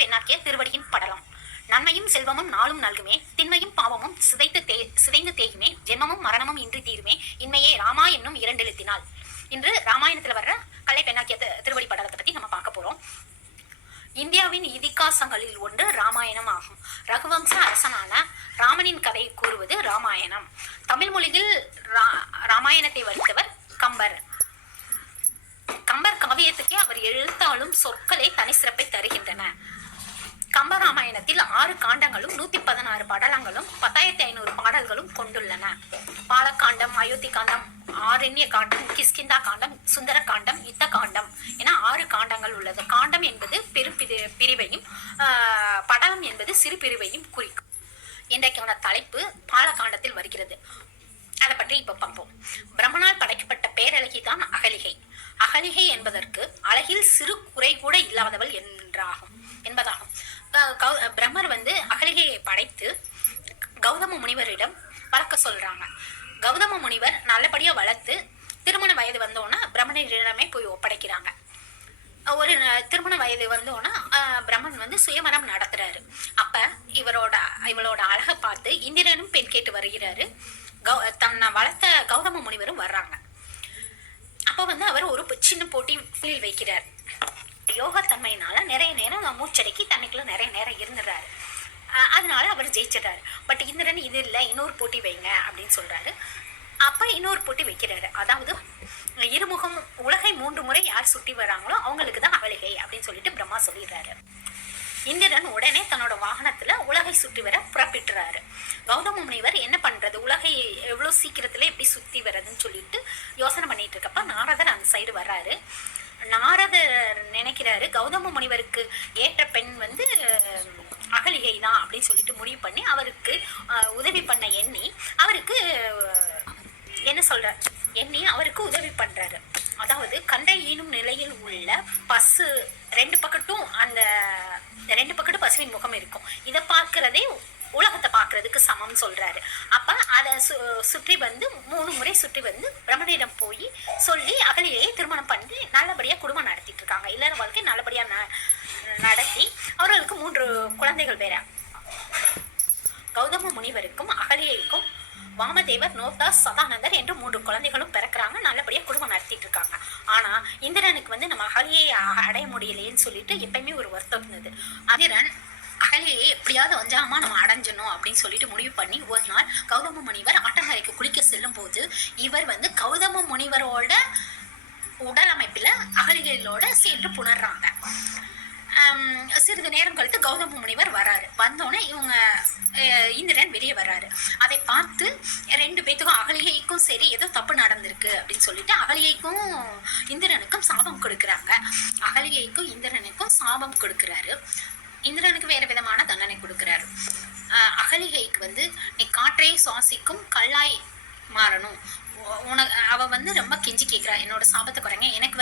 பெண்ணாக்கிய திருவடியின் படலம். நன்மையும் செல்வமும் நாளும் நல்குமே, திண்மையும் பாவமும் சிதைந்து தேயுமே, ஜென்மமும் மரணமும் இன்றி தீருமே, இன்மையே ராமா என்னும் இரண்டெழுத்தினால். இன்று ராமாயணத்துல வர்ற கலை பெண்ணாக்கிய திருவடி படலத்தை பத்தி நம்ம பார்க்க போறோம். இந்தியாவின் இதிகாசங்களில் ஒன்று ராமாயணம் ஆகும். ரகுவம்ச அரசனான ராமனின் கதையை கூறுவது ராமாயணம். தமிழ் மொழியில் ராமாயணத்தை வடித்தவர் கம்பர். கம்பர் காவியத்துக்கே அவர் எழுத்தாலும் சொற்களே தனி சிறப்பை தருகின்றன. கம்பராமாயணத்தில் 6 காண்டங்களும் 116 படலங்களும் 10,500 பாடல்களும் கொண்டுள்ளன. பாலக்காண்டம், அயோத்தி காண்டம், ஆரண்ய காண்டம், கிஷ்கிந்தா காண்டம், சுந்தர காண்டம், யுத்த காண்டம் என 6 காண்டங்கள் உள்ளது. காண்டம் என்பது பெரும் பிரிவையும் படலம் என்பது சிறு பிரிவையும் குறிக்கும். இன்றைக்கான தலைப்பு பாலகாண்டத்தில் வருகிறது. அதை பற்றி இப்ப பார்ப்போம். பிரம்மனால் படைக்கப்பட்ட பேரழகி தான் அகலிகை. அகலிகை என்பதற்கு அழகில் சிறு குறை கூட இல்லாதவள் என்பதாகும். பிரம்மர் அகலிகையை படைத்து கௌதம முனிவரிடம் வளர்க்க சொல்றாங்க. கௌதம முனிவர் நல்லபடியா வளர்த்து திருமண வயது வந்தோன்னா பிரம்மனிடமே போய் ஒப்படைக்கிறாங்க. ஒரு திருமண வயது வந்தோன்னா பிரம்மன் சுயமரம் நடத்துறாரு. அப்ப இவளோட அழகை பார்த்து இந்திரனும் பெண் கேட்டு வருகிறாரு. தன்னை வளர்த்த கௌதம முனிவரும் வர்றாங்க. அப்ப அவர் ஒரு சின்ன போட்டி வைக்கிறார். யோகத்தன்மையினால நிறைய நேரம் மூச்சடைக்கி தண்ணிக்குள்ள நிறைய நேரம் இருந்துடுறாரு. அதனால அவர் ஜெயிச்சிடறாரு. பட் இந்திரன் இது இல்லை, இன்னொரு போட்டி வைங்க அப்படின்னு சொல்றாரு. அப்ப இன்னொரு போட்டி வைக்கிறாரு. அதாவது இருமுகம் உலகை 3 முறை யார் சுற்றி வராங்களோ அவங்களுக்கு தான் அகலிகை அப்படின்னு சொல்லிட்டு பிரம்மா சொல்லிடுறாரு. இந்திரன் உடனே தன்னோட வாகனத்துல உலகை சுற்றி வர புறப்பட்டுறாரு. கௌதம முனிவர் என்ன பண்றது, உலகை எவ்வளவு சீக்கிரத்துல எப்படி சுத்தி வர்றதுன்னு சொல்லிட்டு யோசனை பண்ணிட்டு இருக்கப்ப நாரதர் அந்த சைடு வர்றாரு. நாரதர் நினைக்கிறாரு கௌதம முனிவருக்கு ஏற்ற பெண் அகலிகை தான் அப்படின்னு சொல்லிட்டு முடிவு பண்ணி அவருக்கு உதவி பண்ண எண்ணி அவருக்கு அவருக்கு உதவி பண்றாரு. அதாவது கண்டை ஈனும் நிலையில் உள்ள பசு 2 பக்கட்டும் பசுவின் முகம் இருக்கும். இதை பார்க்கறதே உலகத்தை பார்க்கறதுக்கு சமம் சொல்றாரு. அப்ப அதை சுற்றி 3 முறை சுற்றி பிரம்மனிடம் போய் சொல்லி அகலியை திருமணம் பண்ணி நல்லபடியா குடும்பம் நடத்திட்டு இருக்காங்க. இல்லற வாழ்க்கை நல்லபடியா நடத்தி அவர்களுக்கு 3 குழந்தைகள் வேற. கௌதம முனிவருக்கும் அகலியைக்கும் வாமதேவர், நோதாஸ், சதானந்தர் என்று 3 குழந்தைகளும் பிறக்கிறாங்க. நல்லபடியா குடும்பம் நடத்திட்டு இருக்காங்க. ஆனா இந்திரனுக்கு நம்ம அகலியை அடைய முடியலையேன்னு சொல்லிட்டு எப்பயுமே ஒரு வருத்தம் இருந்தது. இந்திரன் அகலியை எப்படியாவது வஞ்சாமா நம்ம அடைஞ்சணும் அப்படின்னு சொல்லிட்டு முடிவு பண்ணி ஒரு நாள் கௌதம முனிவர் ஆட்டங்கரைக்கு குளிக்க செல்லும் போது இவர் கௌதம முனிவரோட உடல் அமைப்புல அகலிகளோட சேர்ந்து புணர்றாங்க. சிறிது நேரம் கழித்து கௌதம முனிவர் வராரு. வந்தோடனே இந்திரன் வெளியே வர்றாரு. அதை பார்த்து 2 பேத்துக்கும் அகலிகைக்கும் சரி ஏதோ தப்பு நடந்திருக்கு அப்படின்னு சொல்லிட்டு அகலிகைக்கும் இந்திரனுக்கும் சாபம் கொடுக்குறாங்க. அகலிகைக்கும் இந்திரனுக்கும் சாபம் கொடுக்குறாரு. இந்திரனுக்கு வேற விதமான தண்டனை கொடுக்குறாரு. அகலிகைக்கு நீ காற்றை சுவாசிக்கும் கல்லாய் மாறணும். அவ ரொம்ப கெஞ்சி கேட்கிறா, என்னோட சாபத்தை குறைங்க. எனக்கு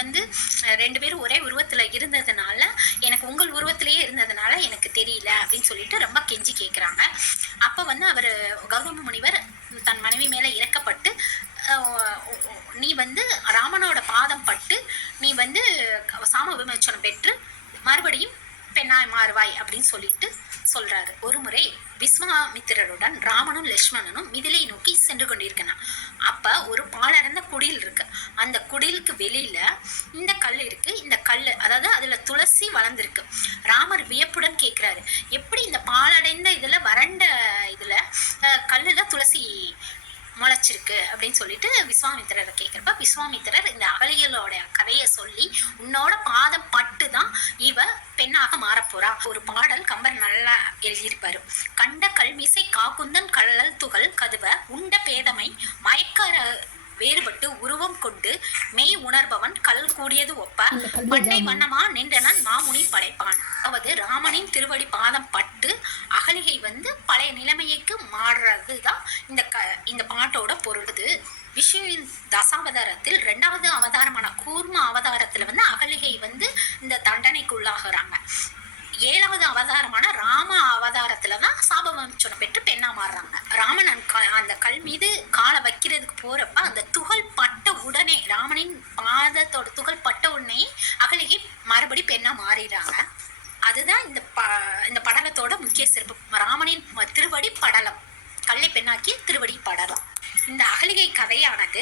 2 பேரும் ஒரே உருவத்துல இருந்ததுனால, எனக்கு உங்கள் உருவத்திலேயே இருந்ததுனால எனக்கு தெரியல அப்படின்னு சொல்லிட்டு ரொம்ப கெஞ்சி கேட்கிறாங்க. அப்ப அவரு கௌதம முனிவர் தன் மனைவி மேல இறக்கப்பட்டு, நீ ராமனோட பாதம் பட்டு நீ சாம விமோச்சனம் பெற்று மறுபடியும் பெண்ணாய் மாறுவாய் அப்படின்னு சொல்லிட்டு சொல்றாரு. ஒரு முறை விஸ்வாமித்திரருடன் ராமனும் லட்சுமணனும் மிதிலை நோக்கி சென்று கொண்டிருக்கணும். அப்ப ஒரு பாலடைந்த குடில் இருக்கு. அந்த குடிலுக்கு வெளியில இந்த கல் இருக்கு. இந்த கல் அதாவது அதுல துளசி வளர்ந்துருக்கு. ராமர் வியப்புடன் கேட்கிறாரு, எப்படி இந்த பாலடைந்த இதுல வறண்ட இதுல கல்லுல துளசி முளைச்சிருக்கு அப்படின்னு சொல்லிட்டு விஸ்வாமித்திரரை கேட்கிறப்ப விஸ்வாமித்திரர் இந்த அகலிகளோட கதையை சொல்லி, உன்னோட பாதம் பட்டு தான் இவ பெண்ணாக மாறப்போறா. ஒரு பாடல் கம்பர் நல்லா எழுதியிருப்பாரு. கண்ட கல்மிசை காக்குந்தன் கள்ளல் துகள் கதுவ உண்ட பேதமை மயக்கர வேறுபட்டு உருவம் கொண்டு மெய் உணர்பவன் கல் கூடியது ஒப்ப பண்டை வண்ணமா நின்றனன் மாமுனி படைப்பான். அதாவது ராமனின் திருவடி பாதம் பட்டு அகலிகை பழைய நிலைமைக்கு மாறுறதுதான் இந்த பாட்டோட பொருளுது. விஷ்ணுவின் தசாவதாரத்தில் 2வது அவதாரமான கூர்ம அவதாரத்துல அகலிகை இந்த தண்டனைக்குள்ளாகிறாங்க. 7வது அவதாரமான ராம அவதாரத்துலதான் சாப விமோச்சனம் பெற்று பெண்ணா மாறுறாங்க. ராமன் அந்த கல் மீது காலை வைக்கிறதுக்கு போறப்ப அந்த துகள் பட்ட உடனே, ராமனின் பாதத்தோட துகள் பட்ட உடனே அகலிகை மறுபடி பெண்ணா மாறிடுறாங்க. அதுதான் இந்த படலத்தோட முக்கிய சிறப்பு. ராமனின் திருவடி படலம், கல்லை பெண்ணாக்கி திருவடி படலம். இந்த அகலிகை கதையானது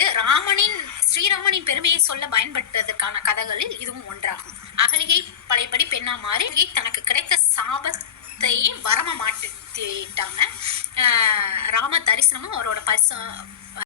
ஸ்ரீராமனின் பெருமையை சொல்ல பயன்பட்டதற்கான கதைகளில் இதுவும் ஒன்றாகும். அகலிகை பழையபடி பெண்ணா மாறி தனக்கு கிடைத்த சாபத்தையே வரம மாட்டிட்டாங்க. ராம தரிசனமும் அவரோட